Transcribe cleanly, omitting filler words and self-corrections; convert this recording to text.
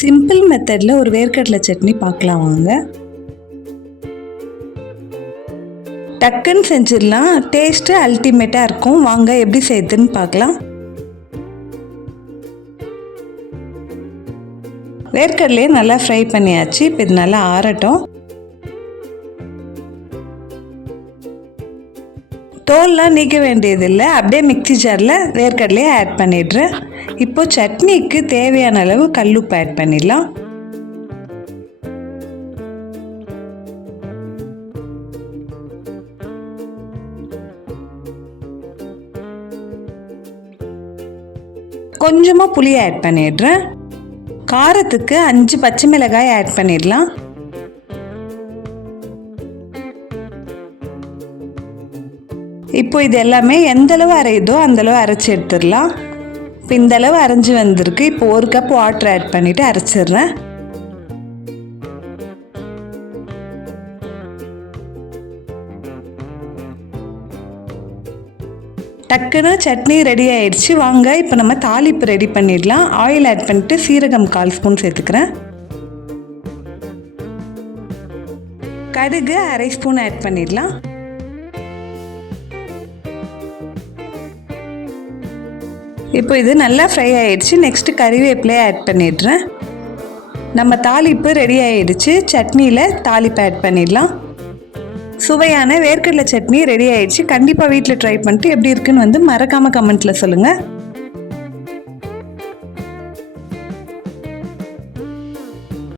Simple மெத்தடில் ஒரு வேர்க்கடலை சட்னி பார்க்கலாம் வாங்க. டக்குன்னு செஞ்சிடலாம், டேஸ்ட்டு அல்டிமேட்டாக இருக்கும். வாங்க எப்படி செய்யுதுன்னு பார்க்கலாம். வேர்க்கடலையே நல்லா ஃப்ரை பண்ணியாச்சு. இப்போ இது நல்லா ஆறட்டும். தோல்லாம் நீக்க வேண்டியதில்லை, அப்படியே மிக்ஸி ஜாரில் வேர்க்கடலையே ஆட் பண்ணிடுறேன். இப்போது சட்னிக்கு தேவையான அளவு கல்லுப்பு ஆட் பண்ணிடலாம். கொஞ்சமாக புளி ஆட் பண்ணிடுறேன். காரத்துக்கு 5 பச்சை மிளகாய் ஆட் பண்ணிடலாம். இப்போ இது எல்லாமே எந்தளவு அரையுதோ அந்தளவு அரைச்சி எடுத்துடலாம். இப்போ இந்தளவு அரைஞ்சி வந்திருக்கு. இப்போ 1 கப் வாட்டர் ஆட் பண்ணிவிட்டு அரைச்சிடுறேன். டக்குன்னு சட்னி ரெடி ஆயிடுச்சு. வாங்க இப்போ நம்ம தாளிப்பு ரெடி பண்ணிடலாம். ஆயில் ஆட் பண்ணிவிட்டு சீரகம் 1/4 ஸ்பூன் சேர்த்துக்கிறேன். கடுகு 1/2 ஸ்பூன் ஆட் பண்ணிடலாம். இப்போ இது நல்லா ஃப்ரை ஆகிடுச்சு. நெக்ஸ்ட்டு கறிவேப்பிலையை ஆட் பண்ணிடுறேன். நம்ம தாளிப்பு ரெடி ஆகிடுச்சு. சட்னியில் தாளிப்பு ஆட் பண்ணிடலாம். சுவையான வேர்க்கடலை சட்னி ரெடி ஆகிடுச்சு. கண்டிப்பாக வீட்டில் ட்ரை பண்ணிட்டு எப்படி இருக்குன்னு மறக்காமல் கமெண்ட்டில் சொல்லுங்கள்.